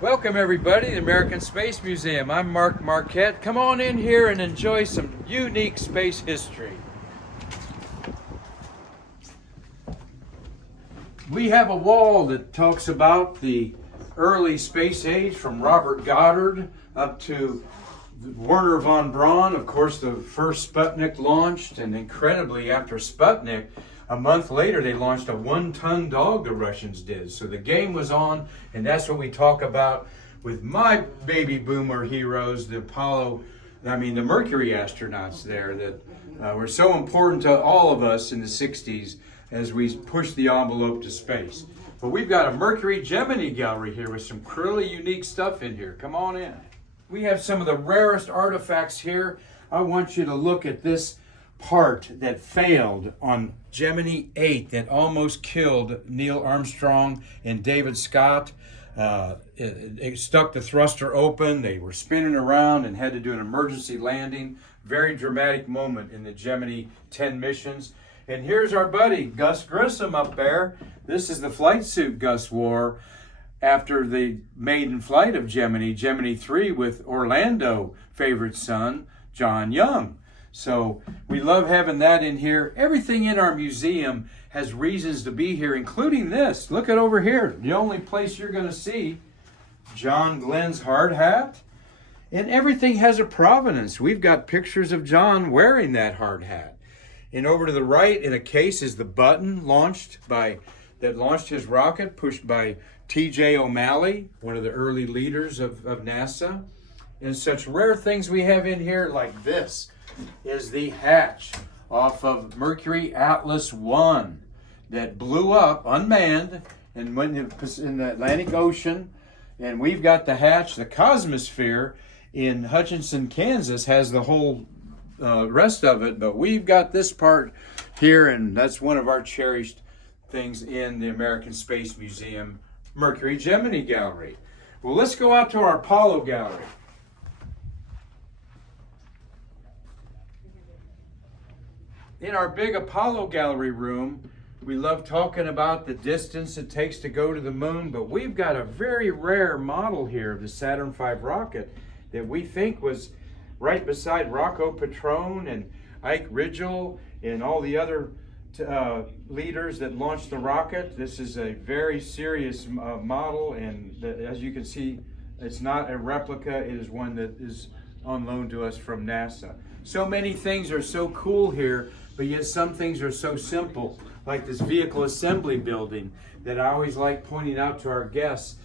Welcome everybody to the American Space Museum. I'm Mark Marquette. Come on in here and enjoy some unique space history. We have a wall that talks about the early space age from Robert Goddard up to Werner von Braun. Of course, the first Sputnik launched, and incredibly after Sputnik, a month later, they launched a one-ton dog, the Russians did. So the game was on, and that's what we talk about with my baby boomer heroes, the Mercury astronauts there that were so important to all of us in the 60s as we pushed the envelope to space. But we've got a Mercury Gemini gallery here with some really unique stuff in here. Come on in. We have some of the rarest artifacts here. I want you to look at this part that failed on Gemini 8 that almost killed Neil Armstrong and David Scott. It stuck the thruster open. They were spinning around and had to do an emergency landing. Very dramatic moment in the Gemini 10 missions. And here's our buddy Gus Grissom up there. This is the flight suit Gus wore after the maiden flight of Gemini 3 with Orlando favorite son, John Young. So we love having that in here. Everything in our museum has reasons to be here, including this. Look at over here. The only place you're going to see John Glenn's hard hat. And everything has a provenance. We've got pictures of John wearing that hard hat. And over to the right in a case is the button that launched his rocket, pushed by T.J. O'Malley, one of the early leaders of NASA. And such rare things we have in here like this is the hatch off of Mercury Atlas 1 that blew up unmanned and went in the Atlantic Ocean. And we've got the hatch. The Cosmosphere in Hutchinson, Kansas has the whole rest of it, but we've got this part here, and that's one of our cherished things in the American Space Museum Mercury Gemini Gallery. Well, let's go out to our Apollo Gallery. In our big Apollo gallery room, we love talking about the distance it takes to go to the moon, but we've got a very rare model here of the Saturn V rocket that we think was right beside Rocco Petrone and Ike Ridgel and all the other leaders that launched the rocket. This is a very serious model, and as you can see, it's not a replica. It is one that is on loan to us from NASA. So many things are so cool here, but yet some things are so simple, like this vehicle assembly building that I always like pointing out to our guests.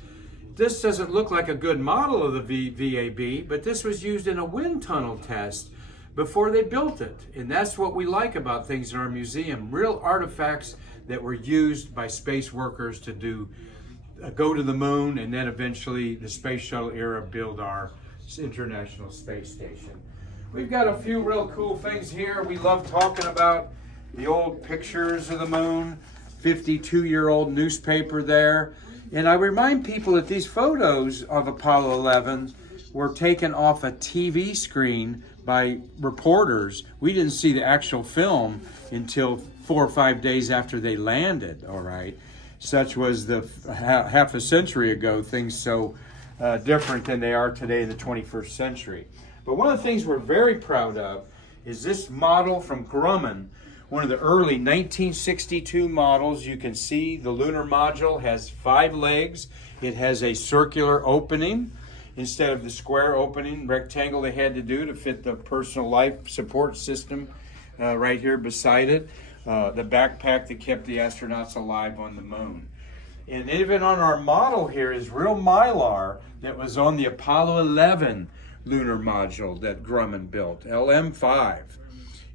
This doesn't look like a good model of the VAB, but this was used in a wind tunnel test before they built it. And that's what we like about things in our museum, real artifacts that were used by space workers to go to the moon, and then eventually the space shuttle era build our International Space Station. We've got a few real cool things here. We love talking about the old pictures of the moon, 52-year-old newspaper there. And I remind people that these photos of Apollo 11 were taken off a TV screen by reporters. We didn't see the actual film until 4 or 5 days after they landed, all right? Such was the half a century ago, things so different than they are today in the 21st century. But one of the things we're very proud of is this model from Grumman, one of the early 1962 models. You can see the lunar module has 5 legs. It has a circular opening instead of the square opening, rectangle they had to do to fit the personal life support system right here beside it. The backpack that kept the astronauts alive on the moon. And even on our model here is real Mylar that was on the Apollo 11 lunar module that Grumman built, LM5.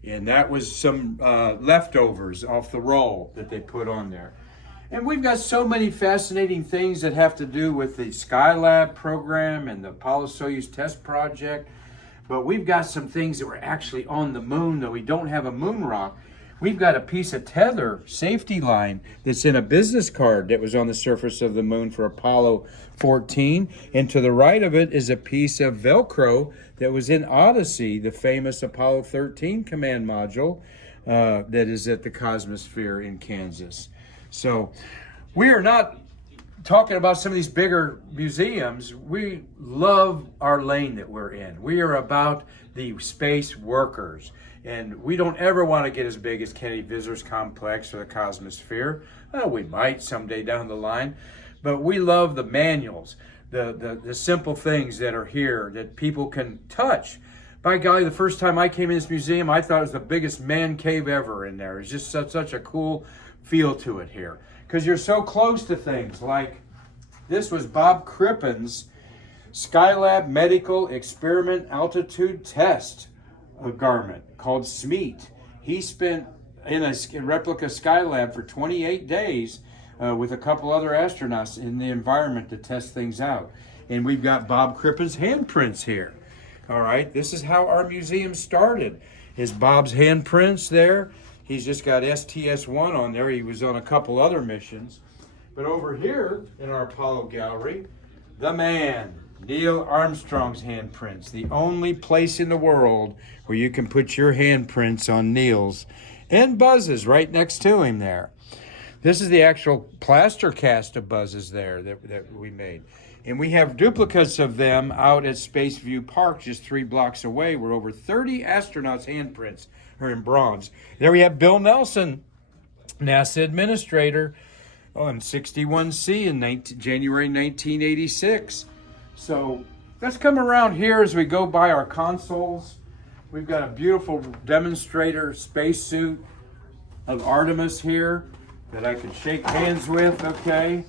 And that was some leftovers off the roll that they put on there. And we've got so many fascinating things that have to do with the Skylab program and the Apollo-Soyuz test project. But we've got some things that were actually on the moon, though we don't have a moon rock. We've got a piece of tether safety line that's in a business card that was on the surface of the moon for Apollo 14. And to the right of it is a piece of Velcro that was in Odyssey, the famous Apollo 13 command module that is at the Cosmosphere in Kansas. So we are not talking about some of these bigger museums, we love our lane that we're in. We are about the space workers. And we don't ever want to get as big as Kennedy Visitors Complex or the Cosmosphere. Well, we might someday down the line. But we love the manuals, the simple things that are here that people can touch. By golly, the first time I came in this museum, I thought it was the biggest man cave ever in there. It's just such a cool feel to it here. Because you're so close to things like this was Bob Crippen's Skylab Medical Experiment Altitude Test garment called SMEAT. He spent in a replica Skylab for 28 days with a couple other astronauts in the environment to test things out. And we've got Bob Crippen's handprints here. All right, this is how our museum started. Is Bob's handprints there. He's just got STS-1 on there. He was on a couple other missions. But over here in our Apollo gallery, the man, Neil Armstrong's handprints. The only place in the world where you can put your handprints on Neil's. And Buzz's right next to him there. This is the actual plaster cast of Buzz's there that we made. And we have duplicates of them out at Space View Park just 3 blocks away where over 30 astronauts' handprints are in bronze. There we have Bill Nelson, NASA administrator, on 61C in January 1986. So let's come around here as we go by our consoles. We've got a beautiful demonstrator spacesuit of Artemis here that I could shake hands with, okay?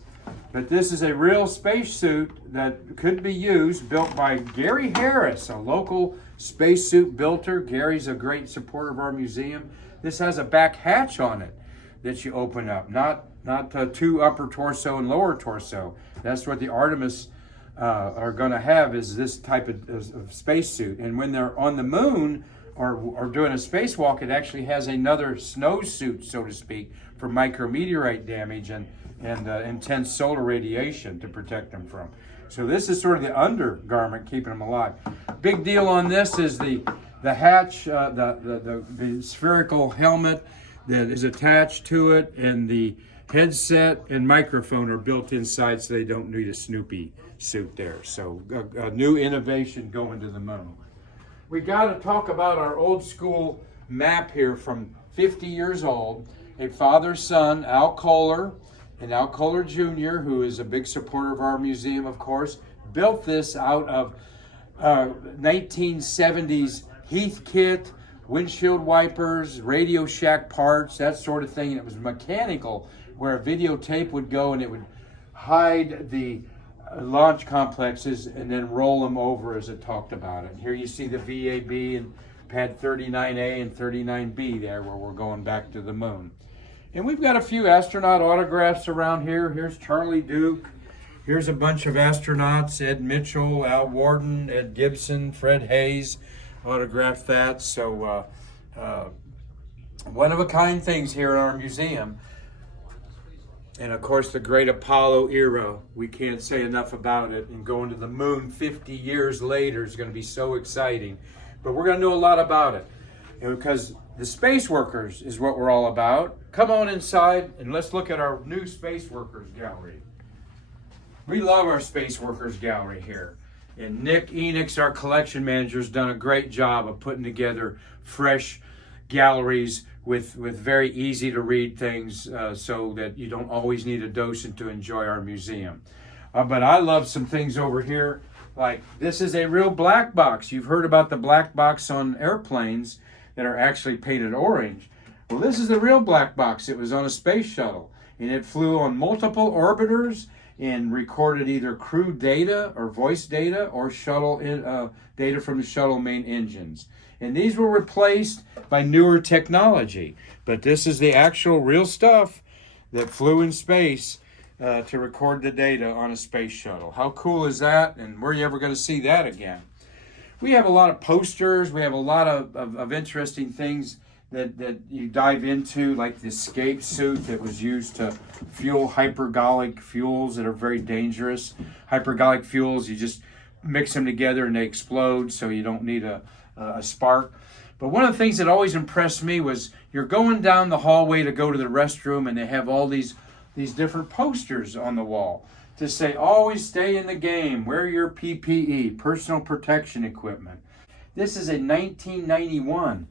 But this is a real spacesuit that could be used, built by Gary Harris, a local spacesuit builder. Gary's a great supporter of our museum. This has a back hatch on it that you open up, not 2 upper torso and lower torso. That's what the Artemis are going to have, is this type of spacesuit. And when they're on the moon or doing a spacewalk, it actually has another snowsuit, so to speak, for micrometeorite damage and intense solar radiation to protect them from. So this is sort of the undergarment keeping them alive. Big deal on this is the hatch, the spherical helmet that is attached to it, and the headset and microphone are built inside so they don't need a Snoopy suit there. So a new innovation going to the moon. We got to talk about our old school map here from 50 years old. A father-son, Al Kohler, and Al Kohler Jr., who is a big supporter of our museum, of course, built this out of 1970s Heath kit, windshield wipers, Radio Shack parts, that sort of thing. And it was mechanical, where a videotape would go and it would hide the launch complexes and then roll them over as it talked about it. And here you see the VAB and pad 39A and 39B there, where we're going back to the moon. And we've got a few astronaut autographs around here. Here's Charlie Duke. Here's a bunch of astronauts, Ed Mitchell, Al Warden, Ed Gibson, Fred Hayes autographed that. So one-of-a-kind things here in our museum. And of course, the great Apollo era, we can't say enough about it. And going to the moon 50 years later is going to be so exciting. But we're going to know a lot about it. And because the space workers is what we're all about. Come on inside and let's look at our new space workers gallery. We love our space workers gallery here. And Nick Enix, our collection manager, has done a great job of putting together fresh galleries with very easy to read things so that you don't always need a docent to enjoy our museum. But I love some things over here. Like this is a real black box. You've heard about the black box on airplanes that are actually painted orange. Well, this is the real black box. It was on a space shuttle, and it flew on multiple orbiters and recorded either crew data or voice data or shuttle data from the shuttle main engines. And these were replaced by newer technology. But this is the actual real stuff that flew in space to record the data on a space shuttle. How cool is that? And where are you ever going to see that again? We have a lot of posters. We have a lot of interesting things that you dive into, like the escape suit that was used to fuel hypergolic fuels that are very dangerous. Hypergolic fuels, you just mix them together and they explode, so you don't need a spark. But one of the things that always impressed me was you're going down the hallway to go to the restroom, and they have all these these different posters on the wall to say, always stay in the game, wear your PPE, personal protection equipment. This is a 1991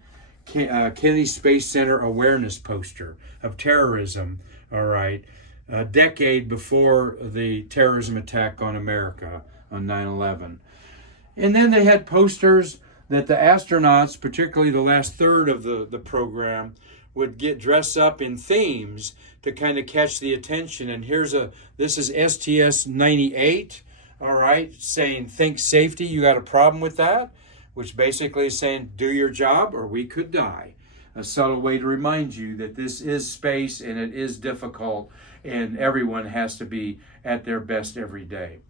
Kennedy Space Center awareness poster of terrorism, all right, a decade before the terrorism attack on America on 9/11. And then they had posters that the astronauts, particularly the last third of the program, would get dressed up in themes to kind of catch the attention. And this is STS-98, all right, saying think safety, you got a problem with that? Which basically is saying do your job or we could die. A subtle way to remind you that this is space and it is difficult and everyone has to be at their best every day.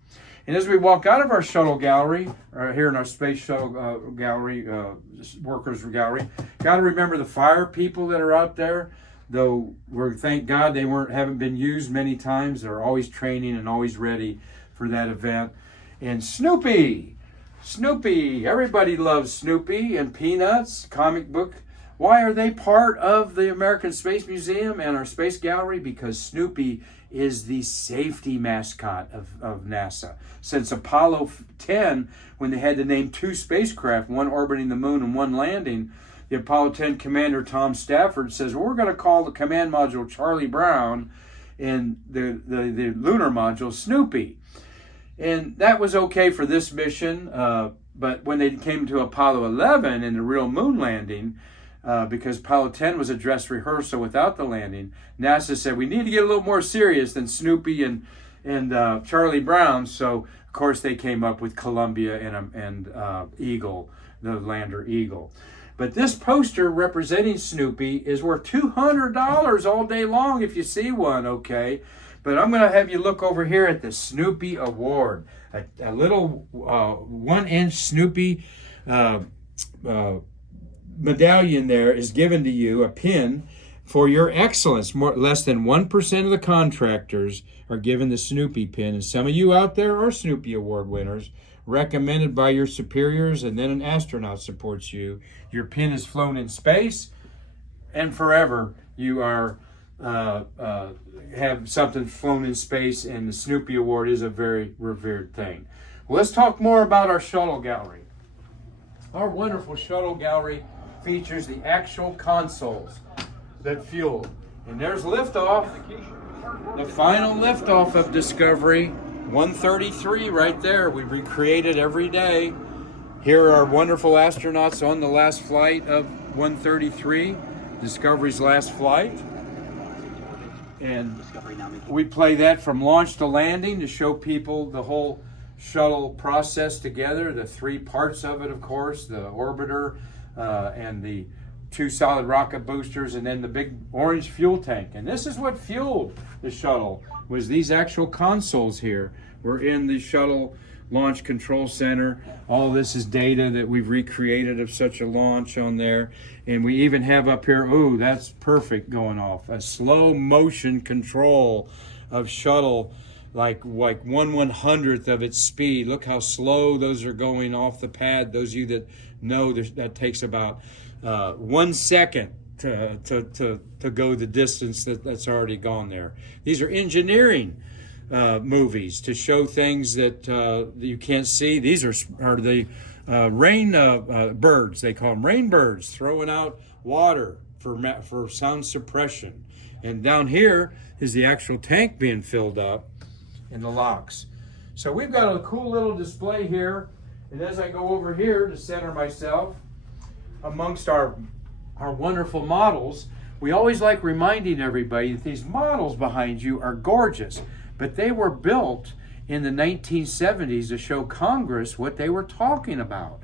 And as we walk out of our shuttle gallery, here in our space shuttle gallery, workers gallery, got to remember the fire people that are out there. Though thank God they haven't been used many times. They're always training and always ready for that event. And Snoopy, everybody loves Snoopy and Peanuts, comic book. Why are they part of the American Space Museum and our space gallery? Because Snoopy is the safety mascot of NASA. Since Apollo 10, when they had to name 2 spacecraft, one orbiting the moon and one landing, the Apollo 10 commander, Tom Stafford, says, well, we're going to call the command module Charlie Brown and the lunar module Snoopy. And that was okay for this mission, but when they came to Apollo 11 and the real moon landing, because Apollo 10 was a dress rehearsal without the landing, NASA said we need to get a little more serious than Snoopy and Charlie Brown. So of course they came up with Columbia and Eagle, the lander Eagle. But this poster representing Snoopy is worth $200 all day long if you see one, okay? But I'm going to have you look over here at the Snoopy Award. A little 1-inch Snoopy medallion there is given to you, a pin for your excellence. Less than 1% of the contractors are given the Snoopy pin, and some of you out there are Snoopy Award winners, recommended by your superiors, and then an astronaut supports you. Your pin is flown in space, and forever you are have something flown in space, and the Snoopy Award is a very revered thing. Well, let's talk more about our shuttle gallery. Our wonderful shuttle gallery features the actual consoles that fueled. And there's liftoff, the final liftoff of Discovery, 133 right there. We recreate it every day. Here are our wonderful astronauts on the last flight of 133, Discovery's last flight. And we play that from launch to landing to show people the whole shuttle process together, the 3 parts of it, of course, the orbiter and the 2 solid rocket boosters, and then the big orange fuel tank. And this is what fueled the shuttle, was these actual consoles here. We're in the shuttle launch control center. All this is data that we've recreated of such a launch on there. And we even have up here, ooh, that's perfect going off, a slow motion control of shuttle, like 1/100th of its speed. Look how slow those are going off the pad. Those of you that know, that takes about 1 second to go the distance that's already gone there. These are engineering movies to show things that you can't see. These are the rain birds. They call them rain birds, throwing out water for sound suppression. And down here is the actual tank being filled up in the locks. So we've got a cool little display here. And as I go over here to center myself amongst our wonderful models, we always like reminding everybody that these models behind you are gorgeous, but they were built in the 1970s to show Congress what they were talking about.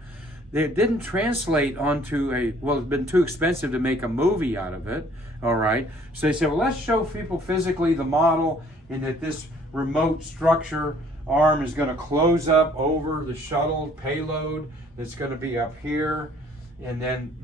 They didn't translate onto well, it's been too expensive to make a movie out of it, all right? So they said, well, let's show people physically the model, and that this remote structure arm is going to close up over the shuttle payload that's going to be up here. And then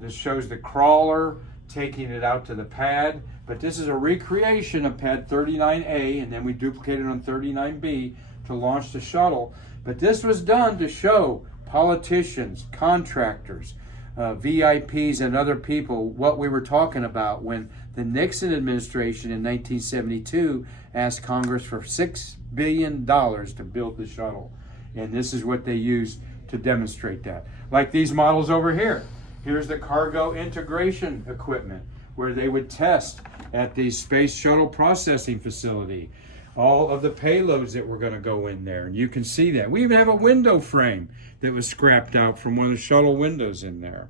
this shows the crawler taking it out to the pad. But this is a recreation of pad 39A, and then we duplicate it on 39B to launch the shuttle. But this was done to show politicians, contractors, VIPs and other people what we were talking about when the Nixon administration in 1972 asked Congress for $6 billion to build the shuttle. And this is what they used to demonstrate that. Like these models over here. Here's the cargo integration equipment where they would test at the Space Shuttle Processing Facility all of the payloads that were going to go in there. And you can see that. We even have a window frame that was scrapped out from one of the shuttle windows in there.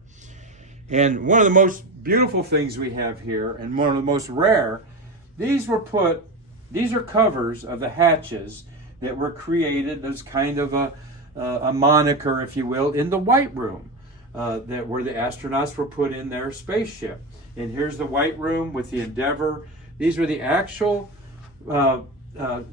And one of the most beautiful things we have here, and one of the most rare, these are covers of the hatches that were created as kind of a moniker, if you will, in the White Room, where the astronauts were put in their spaceship. And here's the White Room with the Endeavour. These were the actual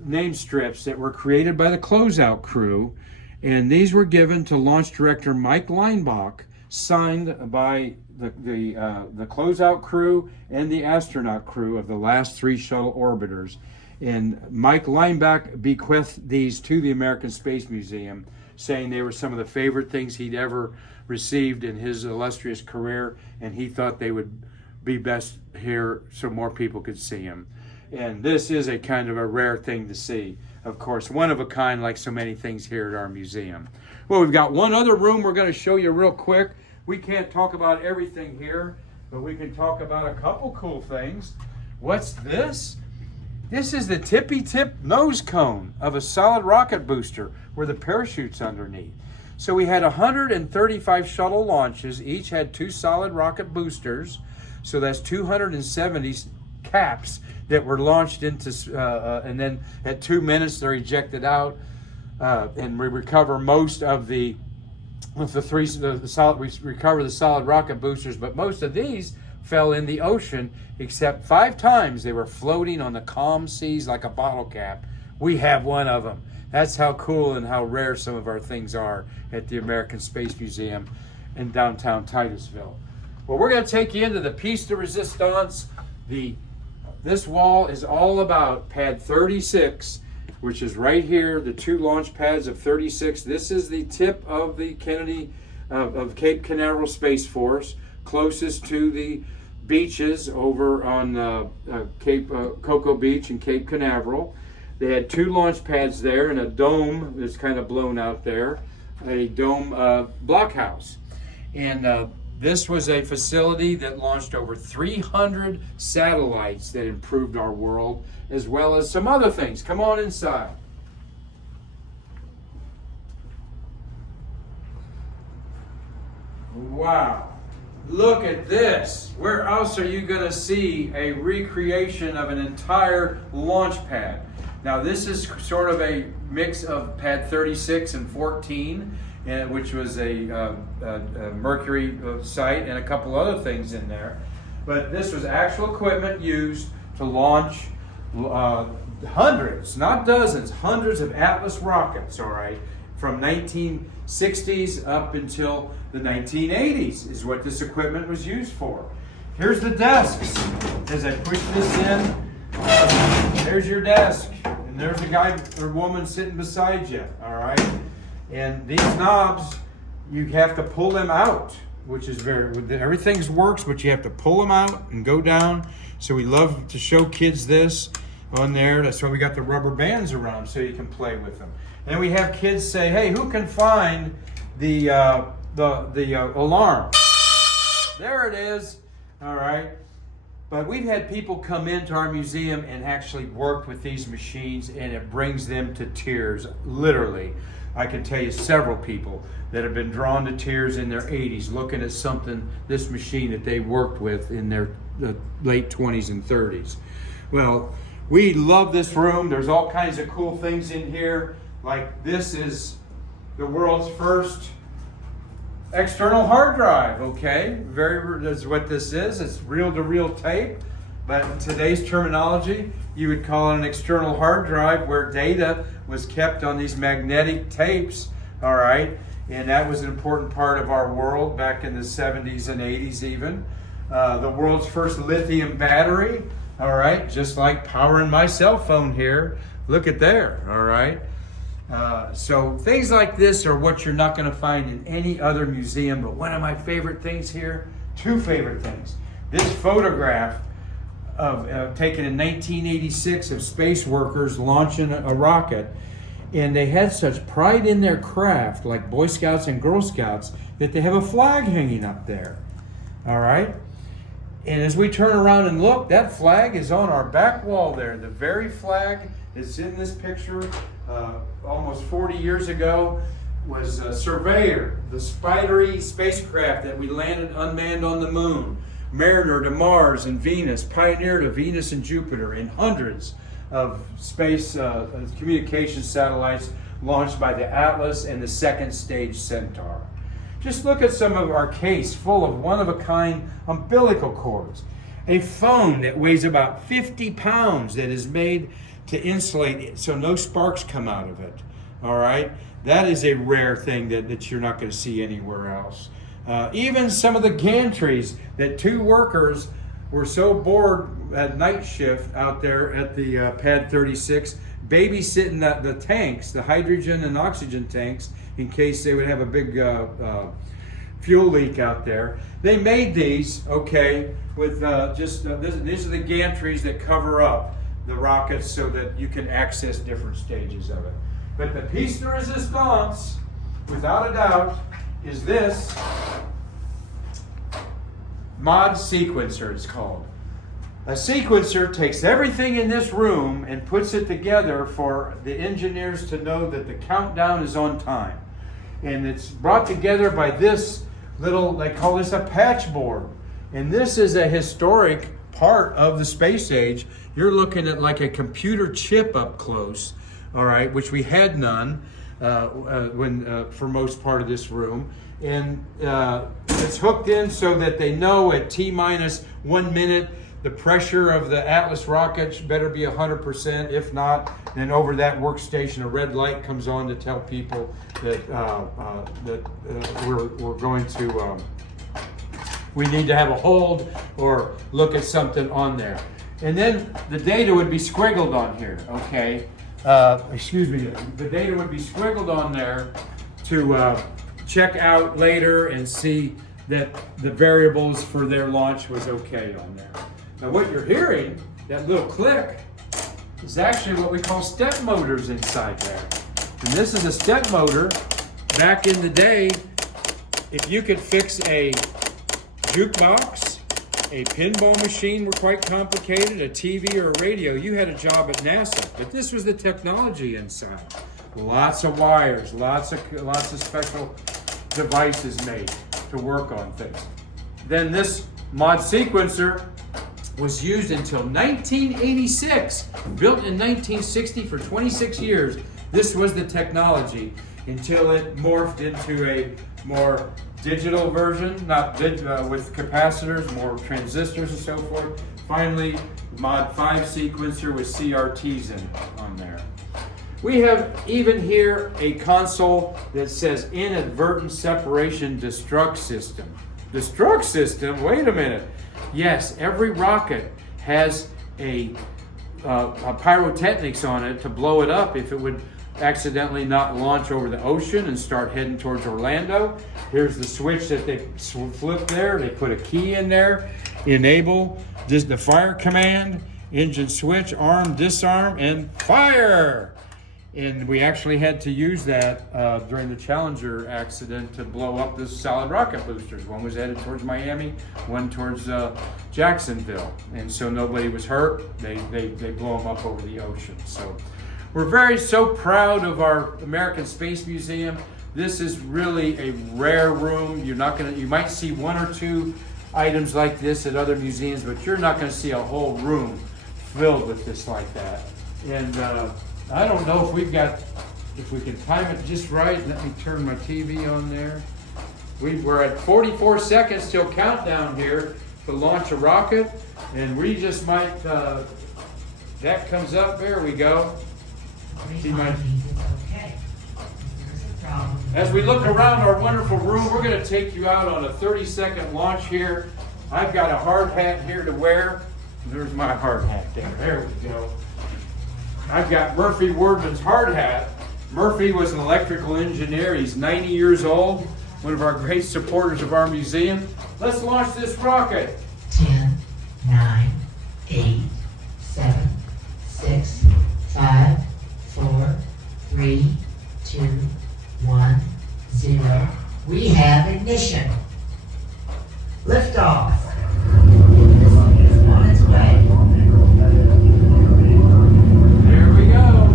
name strips that were created by the closeout crew, and these were given to launch director Mike Leinbach, signed by the closeout crew and the astronaut crew of the last 3 shuttle orbiters. And Mike Leinbach bequeathed these to the American Space Museum, saying they were some of the favorite things he'd ever received in his illustrious career, and he thought they would be best here so more people could see them. And this is a kind of a rare thing to see. Of course, one of a kind, like so many things here at our museum. Well, we've got one other room we're going to show you real quick. We can't talk about everything here, but we can talk about a couple cool things. What's this? This is the tippy-tip nose cone of a solid rocket booster where the parachute's underneath. So we had 135 shuttle launches. Each had 2 solid rocket boosters. So that's 270 caps that were launched into, and then at 2 minutes they're ejected out, and we recover most of we recover the solid rocket boosters, but most of these fell in the ocean, except 5 times they were floating on the calm seas like a bottle cap. We have one of them. That's how cool and how rare some of our things are at the American Space Museum in downtown Titusville. Well, we're going to take you into the piece de resistance. This wall is all about pad 36, which is right here, the 2 launch pads of 36. This is the tip of the Kennedy, of Cape Canaveral Space Force, closest to the beaches over on Cape Cocoa Beach and Cape Canaveral. They had 2 launch pads there and a dome that's kind of blown out there, a dome blockhouse. And this was a facility that launched over 300 satellites that improved our world, as well as some other things. Come on inside. Wow. Look at this. Where else are you going to see a recreation of an entire launch pad? Now, this is sort of a mix of pad 36 and 14. Which was a Mercury site and a couple other things in there. But this was actual equipment used to launch hundreds, not dozens, hundreds of Atlas rockets, all right, from 1960s up until the 1980s is what this equipment was used for. Here's the desks. As I push this in, there's your desk. And there's a guy or woman sitting beside you, all right? And these knobs, you have to pull them out, which is everything works, but you have to pull them out and go down. So we love to show kids this on there. That's why we got the rubber bands around so you can play with them. And we have kids say, hey, who can find the alarm? There it is, all right. But we've had people come into our museum and actually work with these machines, and it brings them to tears, literally. I can tell you several people that have been drawn to tears in their 80s looking at this machine that they worked with in their late 20s and 30s. Well, we love this room. There's all kinds of cool things in here. Like this is the world's first external hard drive, okay? That's what this is. It's reel-to-reel tape. But in today's terminology, you would call it an external hard drive where data was kept on these magnetic tapes, all right? And that was an important part of our world back in the 70s and 80s even. The world's first lithium battery, all right? Just like powering my cell phone here. Look at there, all right? So things like this are what you're not going to find in any other museum. But one of my favorite things here, two favorite things. This photograph of taken in 1986 of space workers launching a rocket. And they had such pride in their craft, like Boy Scouts and Girl Scouts, that they have a flag hanging up there. All right? And as we turn around and look, that flag is on our back wall there. The very flag that's in this picture almost 40 years ago was Surveyor, the spidery spacecraft that we landed unmanned on the moon. Mariner to Mars and Venus, Pioneer to Venus and Jupiter, and hundreds of space communication satellites launched by the Atlas and the second stage Centaur. Just look at some of our case full of one-of-a-kind umbilical cords. A phone that weighs about 50 pounds that is made to insulate it so no sparks come out of it. All right? That is a rare thing that you're not going to see anywhere else. Even some of the gantries that two workers were so bored at night shift out there at the Pad 36, babysitting the tanks, the hydrogen and oxygen tanks, in case they would have a big fuel leak out there. They made these, okay, with these are the gantries that cover up the rockets so that you can access different stages of it. But the piece de resistance, without a doubt, is this mod sequencer, it's called. A sequencer takes everything in this room and puts it together for the engineers to know that the countdown is on time. And it's brought together by this little, they call this a patch board. And this is a historic part of the space age. You're looking at like a computer chip up close, all right, which we had none for most part of this room. And it's hooked in so that they know at T-minus 1 minute the pressure of the Atlas rocket better be 100%. If not, then over that workstation a red light comes on to tell people that we're going to we need to have a hold or look at something on there. And then the data would be squiggled on here, okay? Excuse me, the data would be squiggled on there to check out later and see that the variables for their launch was okay on there. Now what you're hearing, that little click, is actually what we call step motors inside there. And this is a step motor. Back in the day, if you could fix a jukebox, a pinball machine were quite complicated, a TV or a radio, you had a job at NASA. But this was the technology inside. Lots of wires, lots of special devices made to work on things. Then this mod sequencer was used until 1986, built in 1960 for 26 years. This was the technology until it morphed into a more digital version, with capacitors, more transistors and so forth. Finally, Mod 5 sequencer with CRTs on there. We have even here a console that says inadvertent separation destruct system. Destruct system? Wait a minute. Yes, every rocket has a pyrotechnics on it to blow it up if it would accidentally not launch over the ocean and start heading towards Orlando. Here's the switch that they flip there. They put a key in there, enable the fire command, engine switch, arm, disarm, and fire. And we actually had to use that during the Challenger accident to blow up the solid rocket boosters. One was headed towards Miami, one towards Jacksonville. And so nobody was hurt. They blow them up over the ocean. So we're so proud of our American Space Museum. This is really a rare room. You might see one or two items like this at other museums, but you're not going to see a whole room filled with this like that. And I don't know if we can time it just right. Let me turn my TV on there. We're at 44 seconds till countdown here to launch a rocket, and we just might, that comes up, there we go. As we look around our wonderful room, we're going to take you out on a 30-second launch here. I've got a hard hat here to wear. There's my hard hat there. There we go. I've got Murphy Wordman's hard hat Murphy was an electrical engineer. He's 90 years old, one of our great supporters of our museum. Let's launch this rocket. 10, 9, 8, 7, 6, 5, 4, 3, 2, 1, 0. We have ignition. Liftoff. It's on its way. There we go.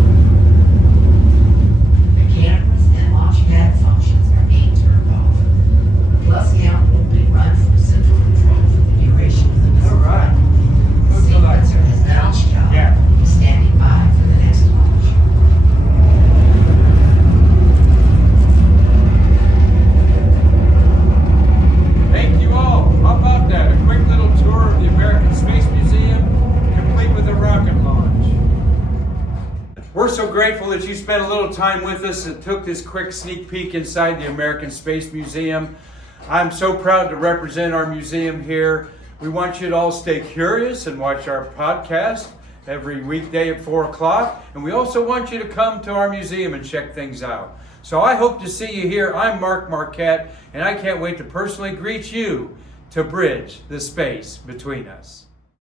The cameras and launch pad functions are being turned off. Plus count will be run from central control for the duration of the mission. All right. The sequencer has now stopped. Yeah. Standing by for the next launch. Thank you all. How about that? A quick little tour of the American Space Museum, complete with a rocket launch. We're so grateful that you spent a little time with us and took this quick sneak peek inside the American Space Museum. I'm so proud to represent our museum here. We want you to all stay curious and watch our podcast every weekday at 4 o'clock. And we also want you to come to our museum and check things out. So I hope to see you here. I'm Mark Marquette, and I can't wait to personally greet you to bridge the space between us.